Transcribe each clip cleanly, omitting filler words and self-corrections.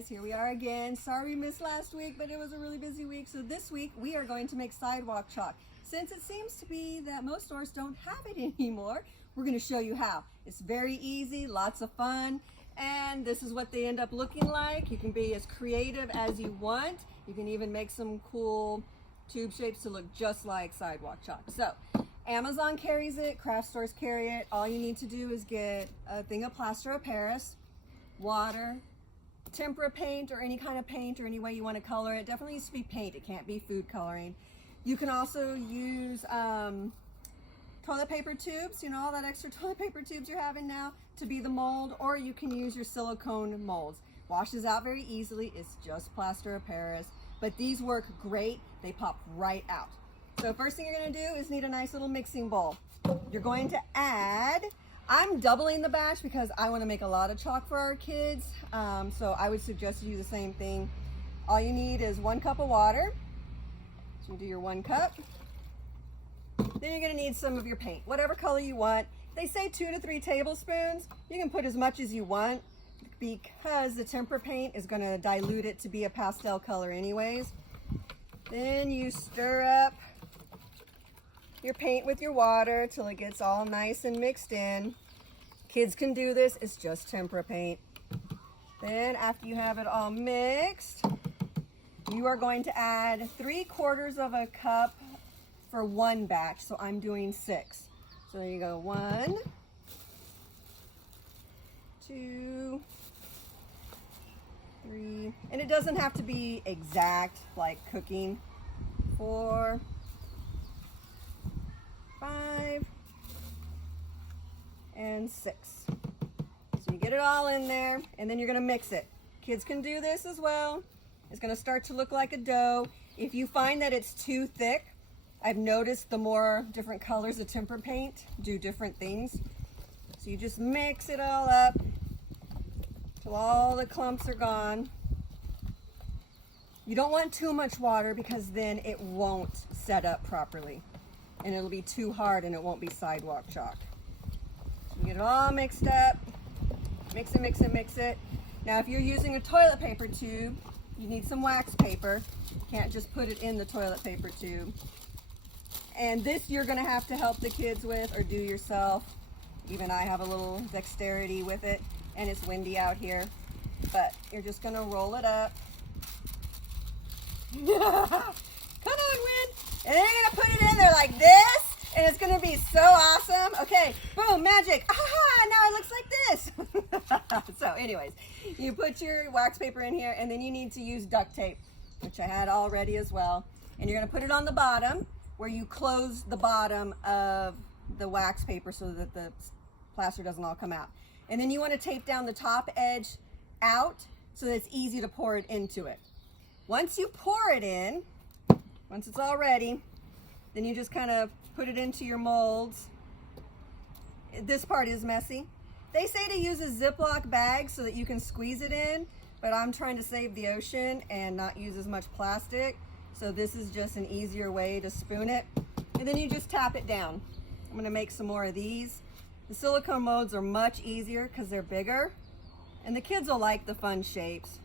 guys, here we are again. Sorry we missed last week, but it was a really busy week. So this week we are going to make sidewalk chalk. Since it seems to be that most stores don't have it anymore, we're going to show you how. It's very easy, lots of fun, and this is what they end up looking like. You can be as creative as you want. You can even make some cool tube shapes to look just like sidewalk chalk. So Amazon carries it, craft stores carry it. All you need to do is get a thing of plaster of Paris, water, tempera paint or any kind of paint or any way you want to color it. Definitely needs to be paint. It can't be food coloring. You can also use toilet paper tubes, you know, all that extra toilet paper tubes you're having now, to be the mold, or you can use your silicone molds. Washes out very easily. It's just plaster of Paris, but these work great. They pop right out. So first thing you're going to do is need a nice little mixing bowl. You're going to add, I'm doubling the batch because I want to make a lot of chalk for our kids. So I would suggest you do the same thing. All you need is 1 cup of water. So you do your 1 cup. Then you're going to need some of your paint, whatever color you want. They say 2 to 3 tablespoons. You can put as much as you want because the tempera paint is going to dilute it to be a pastel color anyways. Then you stir up your paint with your water till it gets all nice and mixed in. Kids can do this, it's just tempera paint. Then after you have it all mixed, you are going to add 3/4 of a cup for 1 batch. So I'm doing 6. So there you go, 1, 2, 3, and it doesn't have to be exact like cooking. 4, 5, and 6. So you get it all in there, and then you're going to mix it. Kids can do this as well. It's going to start to look like a dough. If you find that it's too thick, I've noticed the more different colors of tempera paint do different things. So you just mix it all up till all the clumps are gone. You don't want too much water because then it won't set up properly and it'll be too hard and it won't be sidewalk chalk. So you get it all mixed up, mix it, mix it, mix it. Now if you're using a toilet paper tube, you need some wax paper. You can't just put it in the toilet paper tube. And this you're gonna have to help the kids with or do yourself. Even I have a little dexterity with it, and it's windy out here. But you're just gonna roll it up. Come on, wind. And then you're gonna put it in there like this, and it's gonna be so awesome. Okay, boom, magic. Aha, now it looks like this. So anyways, you put your wax paper in here, and then you need to use duct tape, which I had already as well. And you're gonna put it on the bottom where you close the bottom of the wax paper so that the plaster doesn't all come out. And then you want to tape down the top edge out so that it's easy to pour it into it. Once you pour it in, once it's all ready, then you just kind of put it into your molds. This part is messy. They say to use a Ziploc bag so that you can squeeze it in, but I'm trying to save the ocean and not use as much plastic. So this is just an easier way to spoon it. And then you just tap it down. I'm gonna make some more of these. The silicone molds are much easier because they're bigger. And the kids will like the fun shapes.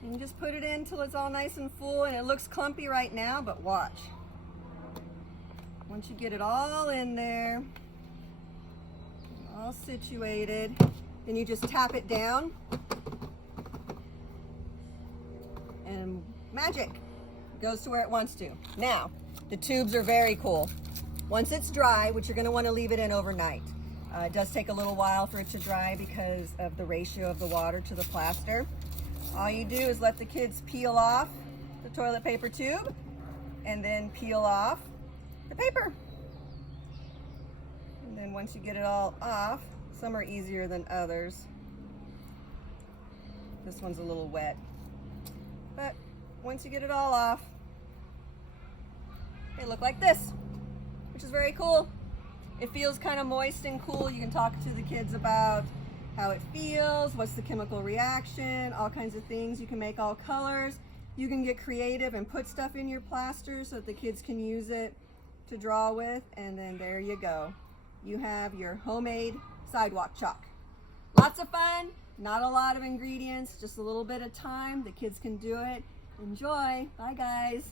And you just put it in till it's all nice and full, and it looks clumpy right now, but watch. Once you get it all in there, all situated, then you just tap it down. And magic. Goes to where it wants to. Now, the tubes are very cool. Once it's dry, which you're going to want to leave it in overnight. It does take a little while for it to dry because of the ratio of the water to the plaster. All you do is let the kids peel off the toilet paper tube and then peel off the paper. And then once you get it all off, some are easier than others. This one's a little wet. But once you get it all off, they look like this, which is very cool. It feels kind of moist and cool. You can talk to the kids about how it feels, what's the chemical reaction, all kinds of things. You can make all colors. You can get creative and put stuff in your plaster so that the kids can use it to draw with, and then there you go. You have your homemade sidewalk chalk. Lots of fun. Not a lot of ingredients, just a little bit of time. The kids can do it. Enjoy. Bye, guys.